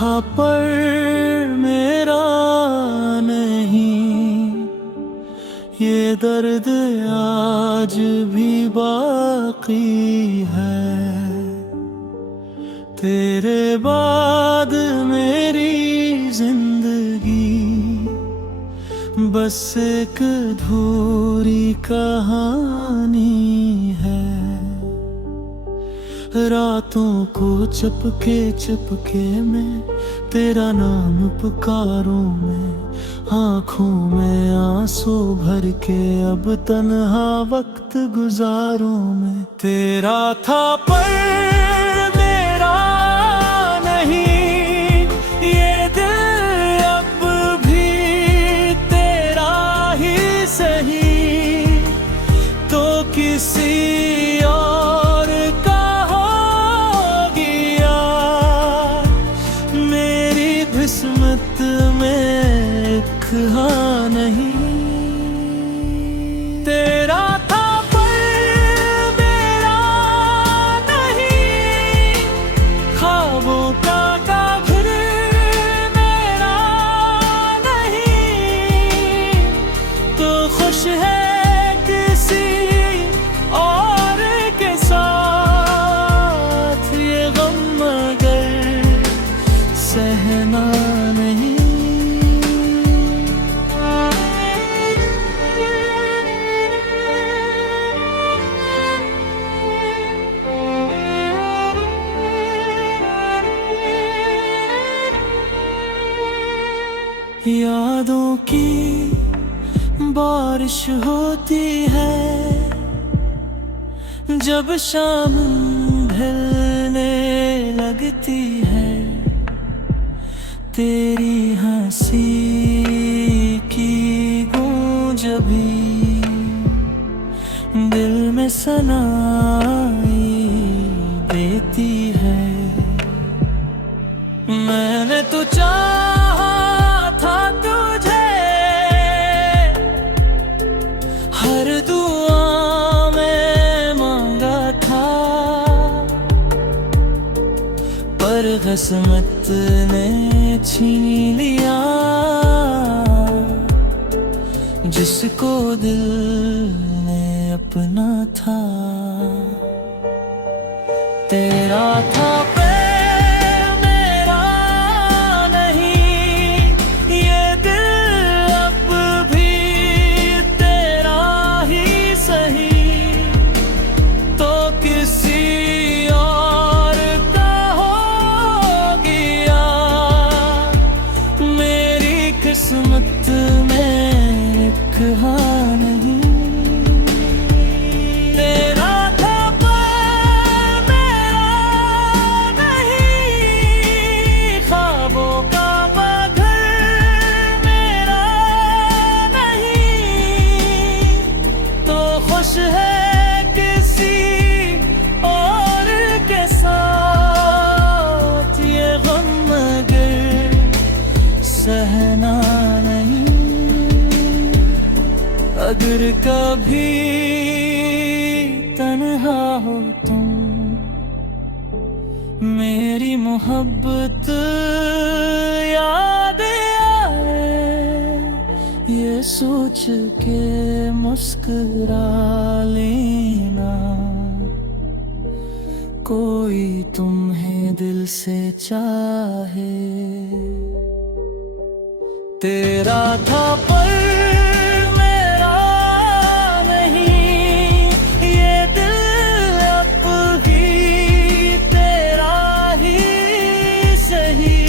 था पर मेरा नहीं, ये दर्द आज भी बाकी है। तेरे बाद मेरी जिंदगी बस एक अधूरी कहानी है। रातों को चपके चपके मैं तेरा नाम पुकारूं मैं, आँखों में आंसू भर के अब तन्हा वक्त गुजारूं मैं। तेरा था पर मेरा नहीं, ये दिल अब भी तेरा ही सही, तो किसी और का हो गया। मेरी किस्मत में हाँ नहीं। तेरा था पर मेरा नहीं, ख्वाबों का घर मेरा नहीं, तो खुश है किसी और के साथ। ये गम मगर सहना नहीं। यादों की बारिश होती है जब शाम ढलने लगती है। तेरी हंसी की गूंज भी दिल में सनाई देती है। मैंने तो चाहा था तुझे, हर दुआ में मांगा था, पर किस्मत ने छीन लिया जिसको दिल ने अपना था। तेरा था किस्मत में एक हाँ नहीं। तेरा था पर मेरा नहीं, ख्वाबों का घर मेरा नहीं, तो खुश है किसी और के साथ। ये गम मगर सहना नहीं। अगर कभी तन्हा हो तुम, मेरी मोहब्बत याद आए, ये सोच के मुस्कुरा लेना। कोई तुम्हें दिल से चाहे। तेरा था पर मेरा नहीं, ये दिल अब भी तेरा ही सही,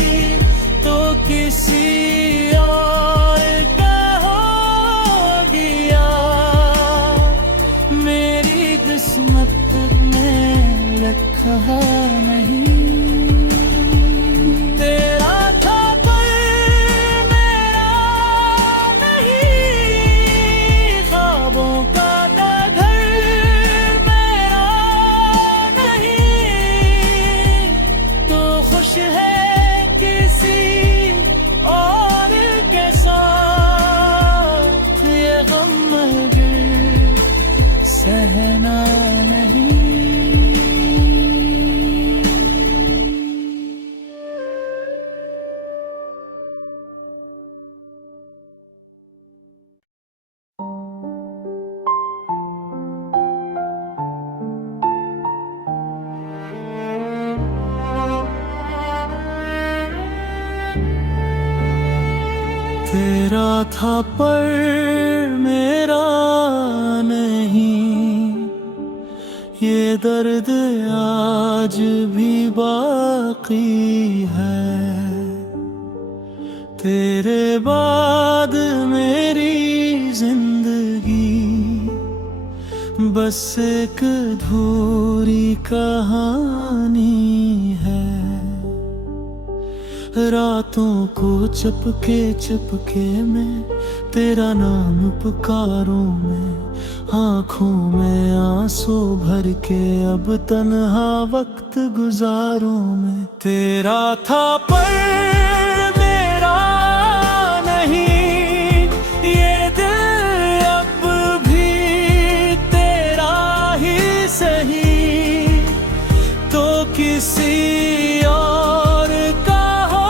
तो किसी और का हो गया। मेरी किस्मत में लिखा नहीं। तेरा था पर मेरा नहीं, तेरा था पर मेरा नहीं, ये दर्द आज भी बाकी है। तेरे बाद मेरी जिंदगी बस एक अधूरी कहानी है। रातों को चपके चपके मैं तेरा नाम पुकारूं मैं, आँखों में आंसू भर के अब तन्हा वक्त गुजारूं मैं। तेरा था पर मेरा नहीं, ये दिल अब भी तेरा ही सही, तो किसी और का हो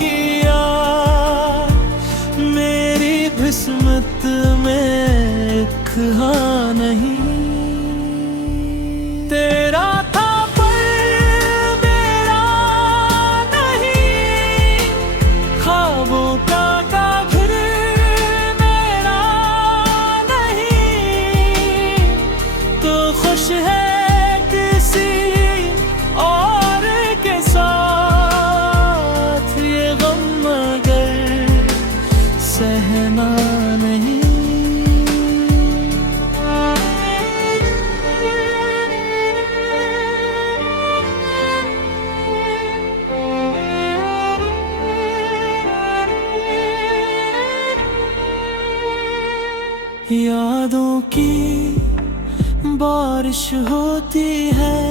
गया। मेरी किस्मत में हाँ नहीं, तेरा था पर मेरा नहीं, ख्वाबों का घर मेरा नहीं, तो खुश है किसी और के साथ। ये गम मगर सहना नहीं। यादों की बारिश होती है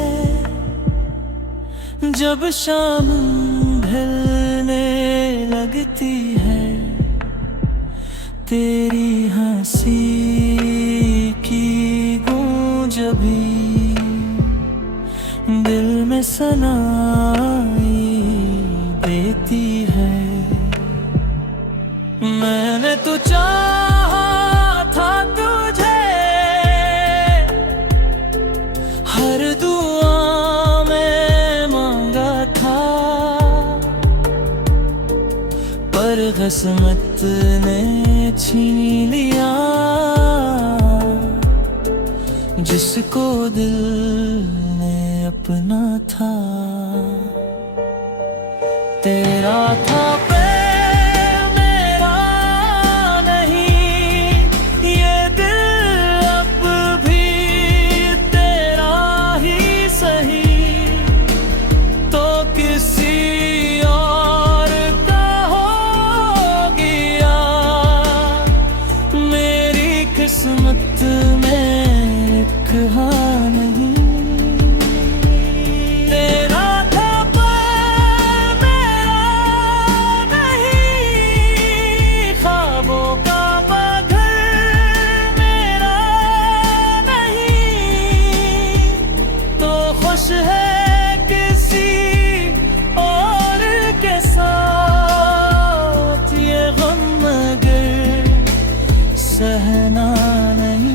जब शाम ढलने लगती है। तेरी हंसी की गूंज भी दिल में सनाई देती है। मैंने तो चाहा था तुझे, हर दुआ में मांगा था, पर किस्मत ने छीन लिया जिसको दिल ने अपना था। तेरा था किस्मत में एक हाँ नहीं। तेरा था पर मेरा नहीं, ख्वाबों का घर मेरा नहीं, तो खुश है किसी और के साथ। ये गम मगर सहना नहीं।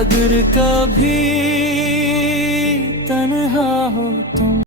अगर कभी तन्हा हो